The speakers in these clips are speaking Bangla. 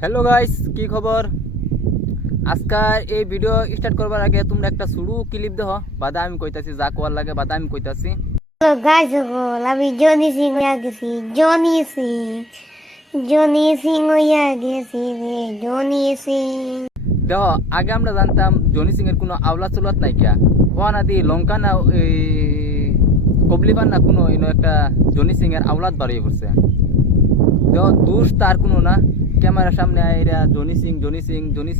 হ্যালো গাইস, কি খবর? আজকাল এই ভিডিও স্টার্ট করবার আগে তোমরা একটা শুরু ক্লিপ দেখো, বাদা আমি কইতাছি, যা কোয়ার লাগে বাদা আমি কইতাছি। Hello guys, আমি জনি সিং হইয়া গেছি। জনি সিং হইয়া গেছি রে, জনি সিং। দেখো, আগে আমরা জানতাম জনি সিং এর কোনো আওলাদ চুলাত নাই কিয়া, ওয়ানাদি লঙ্কা না এই কবলিবার না কোনো একটা জনি সিং এর আওলাদ বাড়িয়ে পড়ছে। দেখো, দোষ তার কোনো না, ক্যামেরার সামনে এরা জনি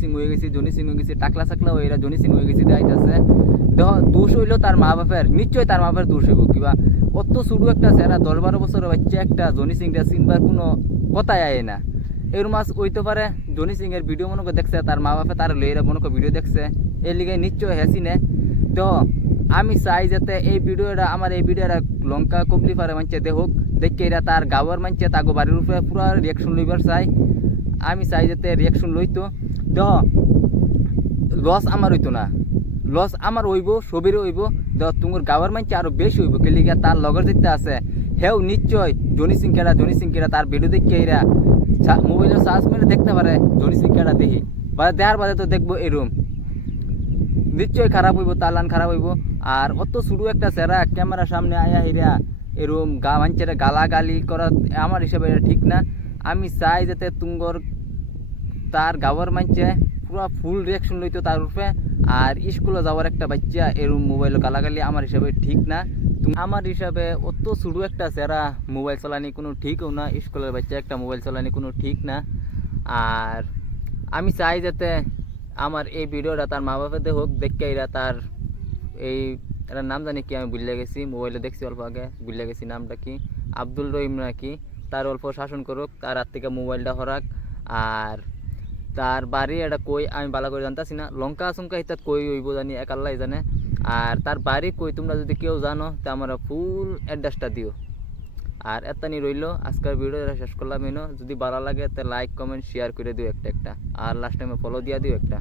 সিং হয়ে গেছি, টাকলা সাকলা হয়ে এরা জনি সিং হয়ে গেছি দেখাইতেছে। দেখো, দোষ হইলো তার মা বাপের, নিশ্চয়ই তার মা বাপের দোষ হইব। কিবা অত শুরু একটা সেরা 10-12 বছরের বাচ্চা একটা জনি সিংটা চিনবার কোনো কথাই আয় না। এর মাছ হইতে পারে জনি সিং এর ভিডিও মনে করে দেখছে, তার মা বাপে তার লইরা মনে করে ভিডিও দেখছে, এর লিগে নিশ্চয় হেসি নে। তো আমি চাই যাতে এই ভিডিওটা লঙ্কা কবলি পারে মানছে দেখুক, দেখে এরা তার গাঁয়ের মানছে তাগো বাড়ির উপরে পুরা রিয়াকশন লইবার চাই। আমি চাই যাতে রিয়াকশন লইতো। দেখ, লস আমার হইতো না, লস আমার হইব, সবেরও হইব। দেখ, তোমার গাঁয়ের মানছে আরো বেশি হইব, কেলিগা তার লগর যেতে আছে হেও নিশ্চয় জনি সিং কেরা তার ভিডিও দেখে এরা মোবাইলের চার্জ মেরে দেখতে পারে জনি সিং কেরা দেখি, বা দেখার বাদে তো দেখবো এরম নিশ্চয়ই খারাপ হইব, তালান খারাপ হইব। আর অত শুরু একটা সেরা ক্যামেরার সামনে আয়া হিরা এরম মানছে গালাগালি করা আমার হিসাবে এটা ঠিক না। আমি চাই যাতে তুঙ্গর তার গাওয়ার মানছে পুরো ফুল রিয়াকশন লইতো তার উপরে। আর স্কুলে যাওয়ার একটা বাচ্চা এরম মোবাইল গালাগালি আমার হিসাবে ঠিক না। আমার হিসাবে অত শুরু একটা সেরা মোবাইল চালানি কোনো ঠিকও না, স্কুলের বাচ্চা একটা মোবাইল চালানি কোনো ঠিক না। আর আমি চাই যাতে আমার এই ভিডিওটা তার মা বাপে দেখুক, দেখে এরা তার এই এটার নাম জানি কি, আমি ভুলে গেছি, মোবাইলে দেখছি অল্প আগে, ভুলে গেছি নামটা কি, আব্দুল রহিম নাকি, তার অল্প শাসন করুক, তার হাত থেকে মোবাইলটা হরাক। আর তার বাড়ি এটা কই আমি ভালো করে জানতাছি না, লঙ্কা আচমকা হিতাত কই হইব জানি, এক আল্লাহ জানে। আর তার বাড়ি কই তোমরা যদি কেউ জানো তা আমরা ফুল অ্যাড্রেসটা দিও। আর এতটাই রইল আজকের ভিডিওটা শেষ করলাম। যদি ভালো লাগে তো লাইক কমেন্ট শেয়ার করে দিও একটা, আর লাস্ট টাইমে ফলো দিয়া দিও একটা।